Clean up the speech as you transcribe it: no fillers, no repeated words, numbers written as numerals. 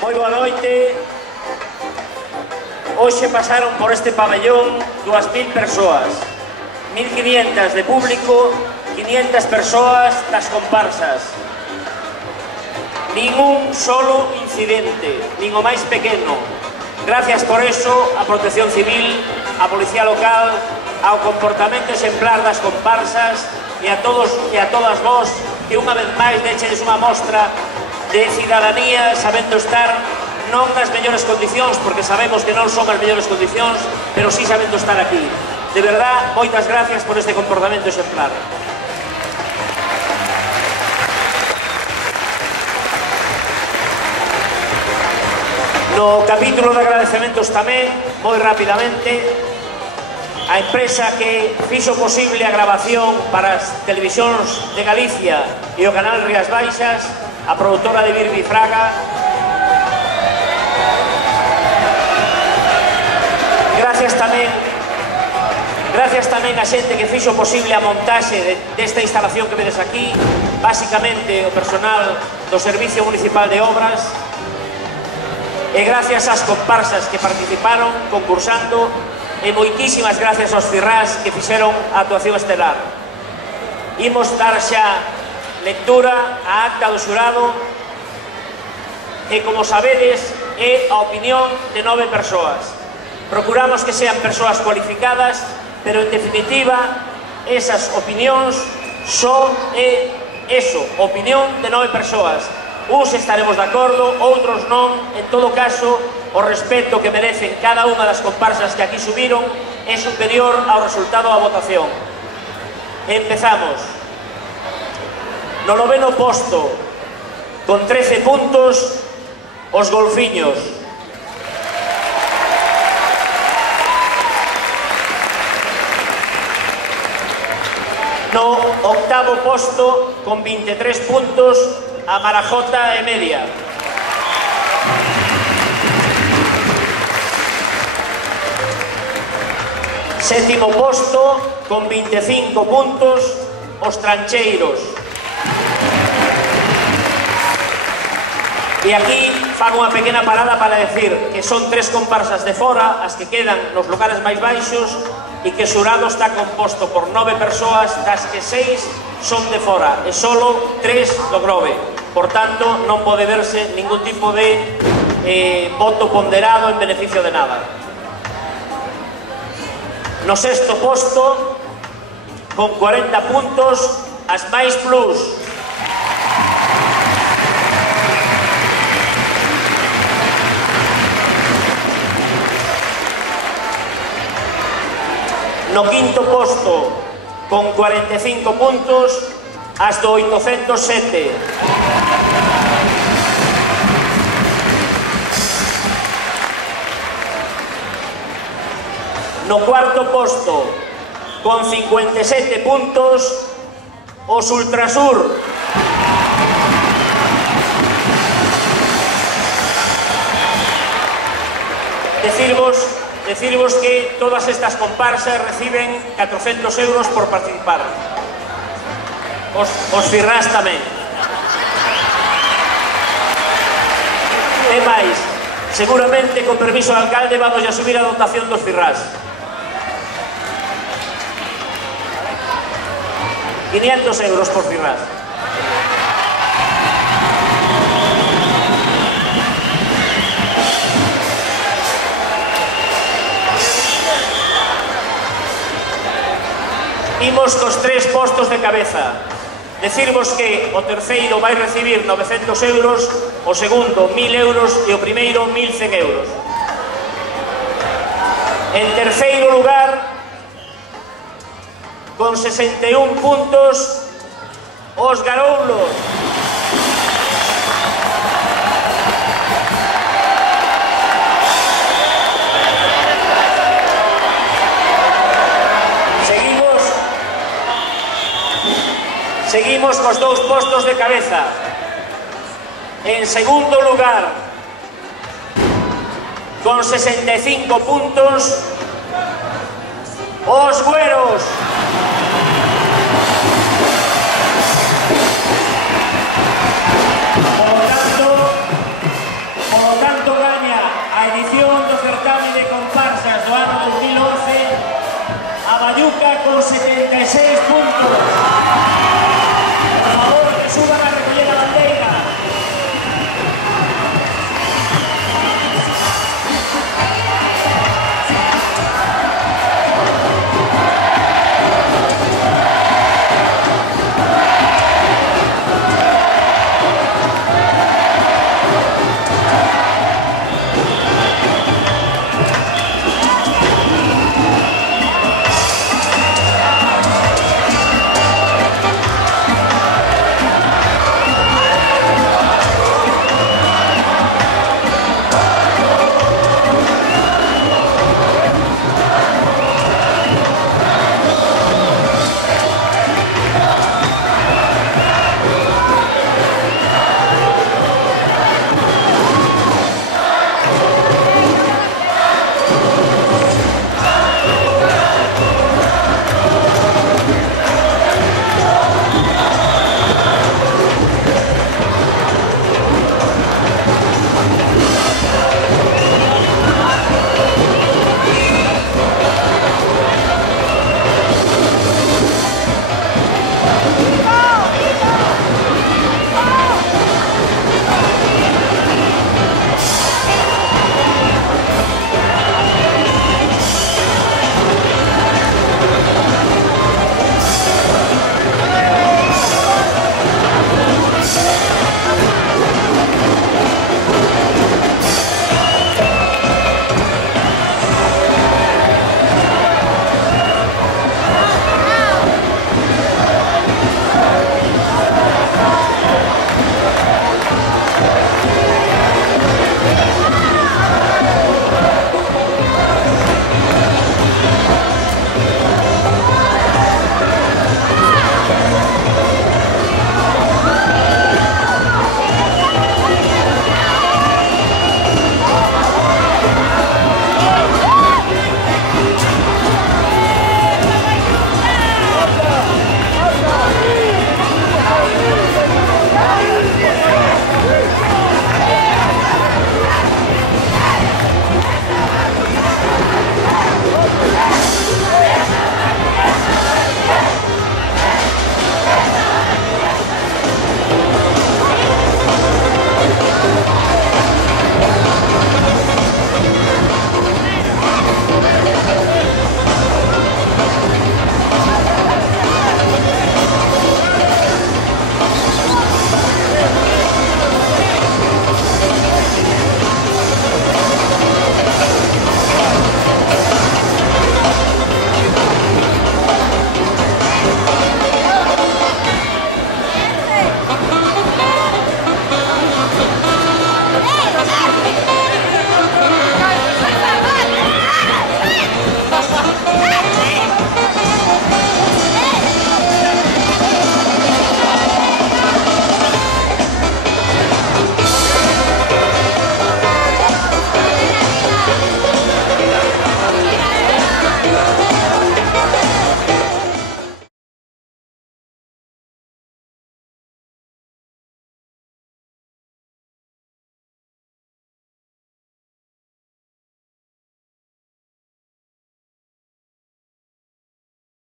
Moi boa noite. Hoxe pasaron por este pabellón 2.000 persoas, 1.500 de público, 500 persoas das comparsas. Nin un solo incidente, nin o máis pequeno. Gracias por eso a Protección Civil, a Policía Local, ao comportamento exemplar das comparsas e a todos e a todas vós que unha vez máis dechedes unha mostra de cidadanía sabendo estar non nas mellores condicións, porque sabemos que non son as mellores condicións, pero sí sabendo estar aquí. De verdad, moitas gracias por este comportamento exemplar. No capítulo de agradecementos tamén, moi rapidamente, a empresa que fixo posible a grabación para as televisións de Galicia e o canal Rías Baixas, a produtora de Birbi Fraga. Gracias tamén a xente que fixo posible a montaxe desta instalación que vedes aquí, basicamente o personal do Servicio Municipal de Obras, e gracias ás comparsas que participaron concursando, e moitísimas gracias aos cirrás que fixeron a actuación estelar. Imos dar xa lectura á acta do xurado e, como sabedes, é a opinión de 9 persoas. Procuramos que sean persoas cualificadas, pero en definitiva esas opinións son eso, opinión de 9 persoas. Uns estaremos de acordo, outros non. En todo caso, o respeto que merecen cada unha das comparsas que aquí subiron é superior ao resultado da votación. Empezamos. No 9º posto, con 13 puntos, os Golfiños. No 8º posto, con 23 puntos, a Marajota e Media. Sétimo posto, con 25 puntos, os Trancheiros. E aquí fago unha pequena parada para decir que son 3 comparsas de fora as que quedan nos lugares máis baixos e que o xurado está composto por 9 persoas, das que 6 son de fora e solo 3 do Grove. Por tanto, non pode verse ningún tipo de voto ponderado en beneficio de nada. No 6º posto, con 40 puntos, as Máis Plus. No 5º posto, con 45 puntos, as do 807. No 4º posto, con 57 puntos, os Ultrasur. Decirvos que todas estas comparsas reciben 400 euros por participar. Os cirrás tamén. E máis, seguramente, con permiso do alcalde, vamos a subir a dotación dos cirrás. 500 euros por cirrás. Imos cos 3 postos de cabeza. Decirvos que o terceiro vai recibir 900 euros, o segundo 1.000 euros e o primeiro 1.100 euros. En terceiro lugar, con 61 puntos, os Garoulos. Seguimos cos 2 postos de cabeza. En segundo lugar, con 65 puntos, os Güeros. Por lo tanto, 6 puntos.